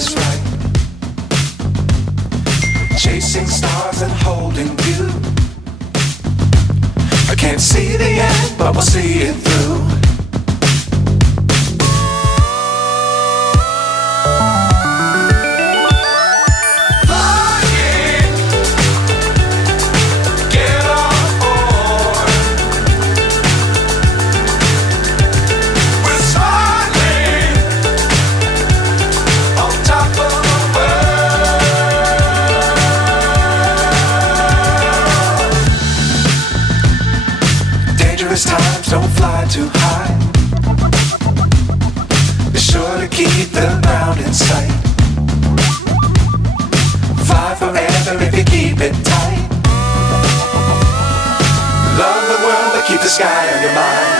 is right. Chasing stars and holding you. I can't see the end, but we'll see it through. Times don't fly too high. Be sure to keep the ground in sight. Fly forever if you keep it tight. Love the world but keep the sky on your mind.